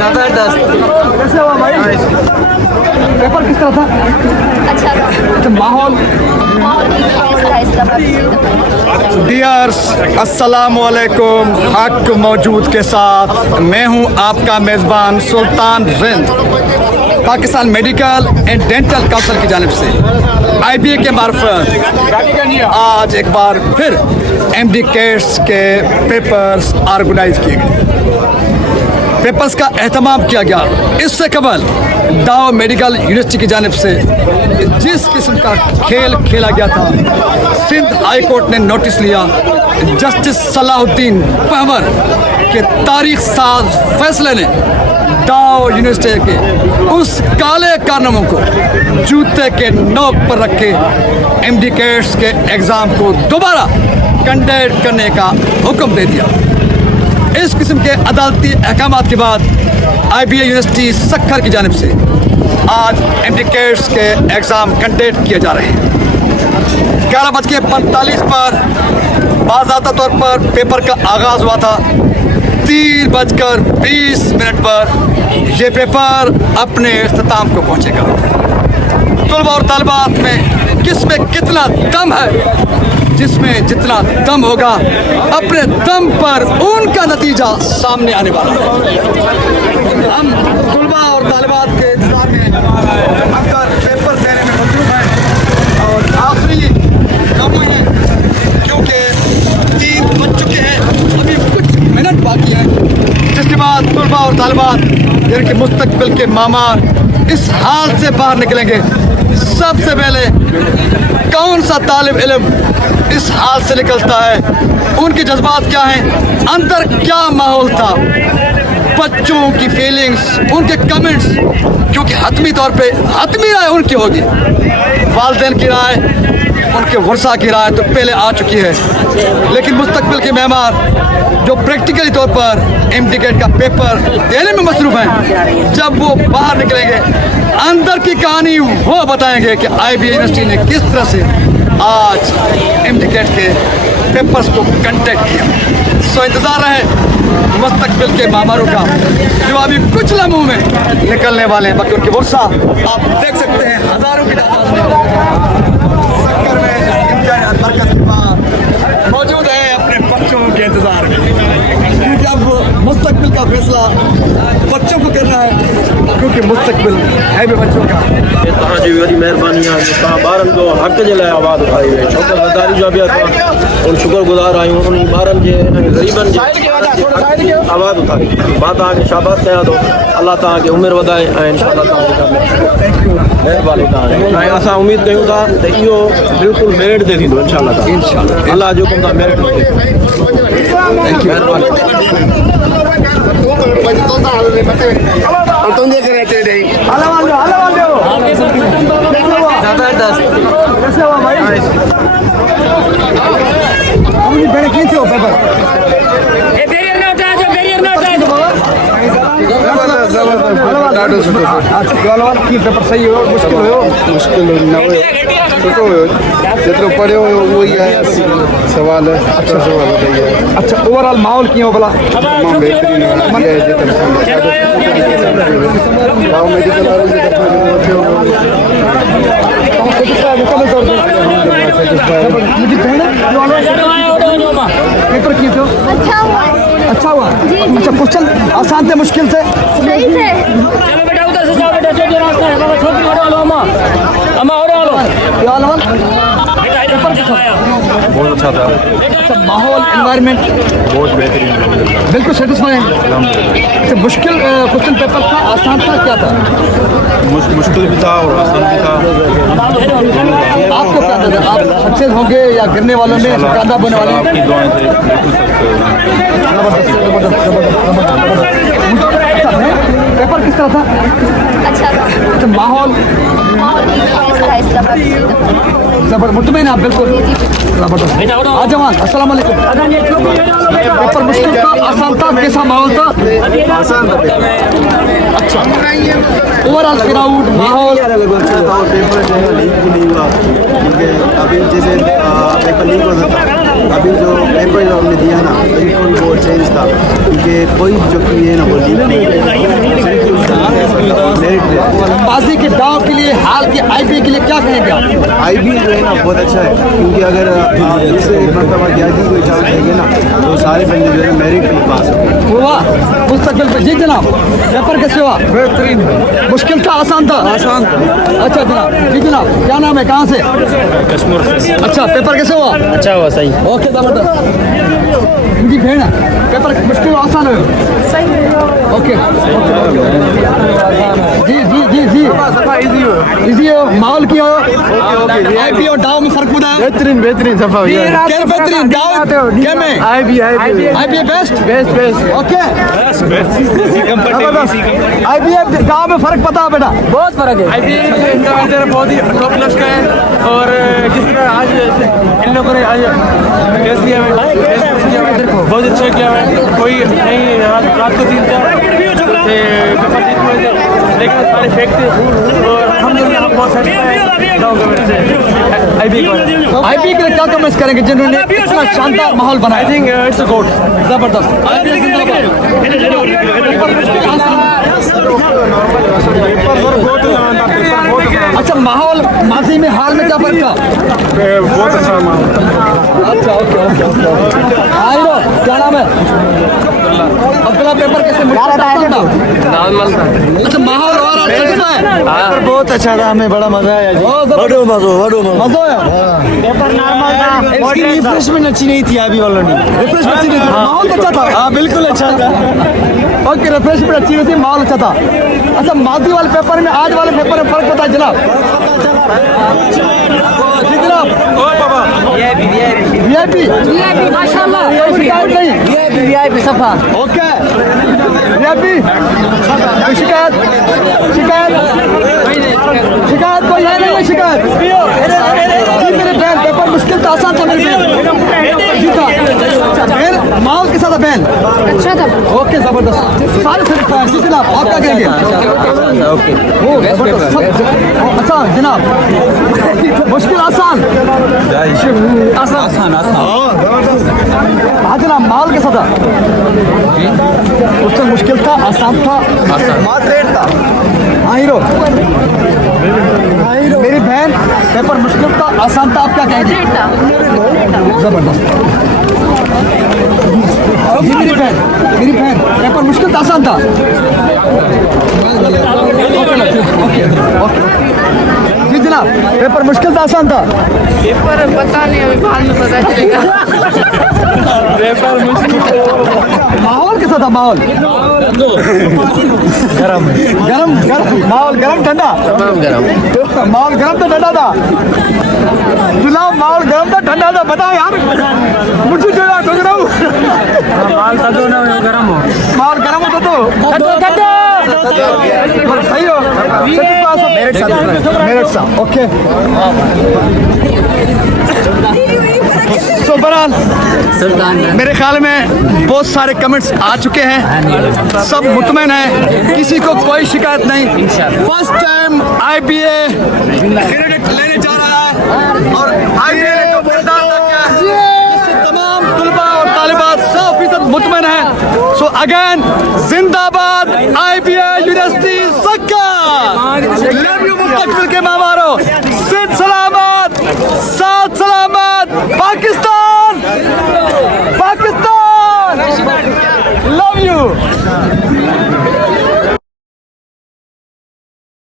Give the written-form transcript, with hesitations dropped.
जबरदस्त। कैसे हुआ भाई? पेपर किस तरह था? अच्छा था। माहौल डियर्स अस्सलाम वालेकुम। हक मौजूद के साथ मैं हूं आपका मेज़बान Sultan Rind, Pakistan medical and dental council की जानिब से IBA के मार्फत आज एक बार फिर MD कैट्स के पेपर्स ऑर्गेनाइज किए गए। पेपर्स का एहतमाम किया गया। इससे कबल दाव मेडिकल यूनिवर्सिटी की जानिब से जिस किस्म का खेल खेला गया था, सिंध हाई कोर्ट ने नोटिस लिया जस्टिस सलाहुद्दीन पहवर के तारीख साज फैसले ने दाव यूनिवर्सिटी के उस काले कारनामों को जूते के नोक पर रख के MD कैट्स के एग्ज़ाम को दोबारा कंडक्ट करने का हुक्म दे दिया। इस किस्म के अदालती अहकामात के बाद IBA यूनिवर्सिटी सक्खर की जानिब से आज MD कैट्स के एग्ज़ाम कंडक्ट किए जा रहे हैं। 11:45 पर बाज़ाब्ता तौर पर पेपर का आगाज़ हुआ था। 3:20 पर ये पेपर अपने इख्तिताम को पहुँचेगा। तलबा और तालिबात में किसमें कितना दम है, जिसमें जितना दम होगा अपने दम पर उनका नतीजा सामने आने वाला है। हम तलबा और तालिबात के इंतजार में अगर पेपर देने में मसरूफ हैं और आखिरी कामों हैं, क्योंकि 3 बज चुके हैं, अभी कुछ मिनट बाकी हैं, जिसके बाद तलबा और तालिबात यानी कि मुस्तकबिल के मामार इस हाल से बाहर निकलेंगे। सबसे पहले कौन सा तालिब इल्म इस हाल से निकलता है, उनके जज्बात क्या हैं, अंदर क्या माहौल था, बच्चों की फीलिंग्स, उनके कमेंट्स, क्योंकि हतमी तौर पे हतमी राय उनकी होगी। वालिदैन की राय, उनके वर्षा की राय तो पहले आ चुकी है, लेकिन मुस्तकबिल के मेहमान जो प्रैक्टिकली तौर पर MD कैट का पेपर देने में मसरूफ़ हैं, जब वो बाहर निकलेंगे अंदर की कहानी वो बताएंगे कि IBA यूनिवर्सिटी ने किस तरह से आज MD कैट के पेपर्स को कंडक्ट किया। सो इंतज़ार रहे मुस्तकबिल के मामारों का, जो अभी कुछ लम्हों में निकलने वाले हैं। बाकी उनकी वर्षा आप देख सकते हैं, हज़ारों की तादाद में सक्कर में मरकज़ के बाहर मौजूद है अपने बच्चों के इंतज़ार में, क्योंकि अब मुस्तकबिल का फैसला बच्चों को करना है, क्योंकि मुस्तकबिल है भी बच्चों का। तव्हांजी वॾी महिरबानी आहे जो तव्हां ॿारनि जो हक़ जे लाइ आवाज़ उठाई आहे। छो त गद्दारी जा बि असां उन शुक्रगुज़ार आहियूं, उन ॿारनि जे ग़रीबनि जे आवाज़ उठाई। मां तव्हांखे शाबाश कयां थो। अलाह तव्हांखे उमिरि वधाए ऐं इंशाअल्लाह महिरबानी तव्हांजी। ऐं असां उमेद कयूं था त इहो बिल्कुलु मेरिट ते थींदो इंशाअल्लाह। अलाह जो कमु तव्हां मेरिट ते। महिरबानी। जबरदस्त। कैसे हुआ भाई? पेपर पेपर सही हो, मुश्किल हो, मुश्किल न हुयो, सुठो हुयो, जेतिरो पढ़ियो हुयो उहो ई आहे सवाल। अच्छा सवाल आहे। अच्छा, ओवरऑल माहौल कीअं हो भला? तमामु बहितरीनु आहे दाव मेडिकल वारनि जी तरफ़ां जेको थियो मुंहिंजी भेण पेपर कीअं थियो? अच्छा हुआ। अच्छा, क्वेश्चन आसान थे मुश्किल थे? सही थे। बहुत अच्छा था। अच्छा, माहौल एनवायरनमेंट बहुत बेहतरीन, बिल्कुल सेटिस्फाइंग। अच्छा, मुश्किल क्वेश्चन पेपर था, आसान था, क्या था? मुश्किल भी था और आसान भी था। आपको क्या था? आप सक्सेस होंगे या गिरने वालों में कामयाब होने वाले हैं? आपकी दुआएं थे, बिल्कुल पेपर किस तरह था? अच्छा था। अच्छा, माहौल जबर मुतमईन आप बिल्कुल जबरदस्त। जवान अस्सलाम वालेकुम। पेपर मुश्किल था, आसान था, कैसा माहौल था? आसान था। अच्छा, ओवरऑल क्राउड माहौल पेपर जो है लीक भी नहीं हुआ, क्योंकि अभी जैसे पेपर लीक हो सकता है। अभी जो पेपर हमने दिया ना, बिल्कुल वो था क्योंकि कोई जो कि ये ना बोली बाजी के दाव के लिए हाल के आईपीएल के लिए क्या कहेंगे आप? आईपीएल जो है ना बहुत अच्छा है क्योंकि अगर आप इससे मतलब ज्यादा कोई चांस देंगे ना तो सारे बंदे जो है मेरिट पे पास होंगे। हुआ मुस्तकबिल पे। जी जनाब, पेपर कैसे हुआ? बेहतरीन, मुश्किल था, आसान था? आसान था। अच्छा जनाब, जी जनाब, क्या नाम है, कहाँ से? अच्छा, पेपर कैसे हुआ? अच्छा हुआ, सही। ओके जबरदस्त। जी भेण, पेपर मुश्किल आसान है? ओके जी जी जी जी इजी हो, माहौल की हो, आईपीएल और डाव में फर्क बुधा है? बेहतरीन बेहतरीन सफा हुई है। क्या बेहतरीन डाव क्या में आईपीएल बेस्ट ओके। आईपीएल गाँव में फर्क पता है बेटा? बहुत फर्क है। आईपीएल बहुत ही टॉप क्लास का है और जिस तरह आज इन लोगों ने आज टेस्ट लिया है, बहुत अच्छा किया है। कोई नहीं रात को 3-4 पेपर जीत हुए थे लेकिन सारे फेक थे और हम बहुत सेटिस्फाई आईपीएल के लिए क्या कमेंट्स करेंगे जिन्होंने इतना शानदार माहौल बनाया? I think it's a good. जबरदस्त। आईपीएल जिंदाबाद। अच्छा, माहौल माजी में हाल में क्या फर्क था? बहुत अच्छा माहौल। अच्छा ओके ओके ओके। आइरो, क्या नाम है? अब्दुल्ला। पेपर कैसे मुश्किल था? नॉर्मल था। अच्छा, माहौल और अच्छा है? बहुत अच्छा था, हमें बड़ा मजा आया जी। बड़ो मजो आया। इसकी रिफ्रेशमेंट अच्छी नहीं थी अभी वालों ने। रिफ्रेशमेंट अच्छी नहीं थी, माहौल अच्छा था? हाँ बिल्कुल अच्छा था। ओके, रिफ्रेशमेंट अच्छी नहीं थी, माहौल अच्छा था। अच्छा, माजी वाले पेपर में आज वाले पेपर में फर्क पता है जनाब? जी जनाब। वीआईपी माशाल्लाह, कोई शिकायत नहीं? वीआईपी सफा ओके। वीआईपी कोई शिकायत कोई है नहीं? शिकायत जी मेरे बहन, पेपर मुश्किल था, आसान था मेरे बहन? जी था। फिर माहौल के साथ बहन अच्छा था। ओके जबरदस्त, सारे सेटिस्फाइड। जी जनाब, आप क्या कहेंगे? ओके अच्छा जनाब, मुश्किल आसान हाँ जनाब, माहौल कैसा था? उससे मुश्किल था, आसान था, मॉडरेट था? हाँ हीरो, मेरी बहन, पेपर मुश्किल था, आसान था, आप क्या कहेंगे? जबरदस्त। जी मेरी बहन, पेपर मुश्किल था, आसान था? ओके। जी जनाब, पेपर मुश्किल था, आसान था? पेपर पता नहीं, अभी बाद में पता चलेगा। पेपर मुश्किल। माहौल कैसा था? माहौल गरम माहौल गरम ठंडा? माहौल गरम था, ठंडा था? जुलाब, माहौल गरम था, ठंडा था? बताओ यार, मुझे जो यार सोच रहा हूँ। माल का दो ना गरम हो। माहौल गरम होता तो सही हो। मेरठ साहब ओके। तो बहरहाल मेरे ख्याल में बहुत सारे कमेंट्स आ चुके हैं, सब मुतमईन हैं, किसी को कोई शिकायत नहीं। फर्स्ट टाइम आईपीएल क्रेडिट लेने जा रहा है और आईपीएल तमाम तुलबा और तालिबात 100% मुतमईन हैं। सो अगेन जिंदाबाद आईपीएल यूनिवर्सिटी सक्का। लव यू मुस्तकबिल के मामारो। सिंध सलामत, साथ सलामत, पाकिस्तान।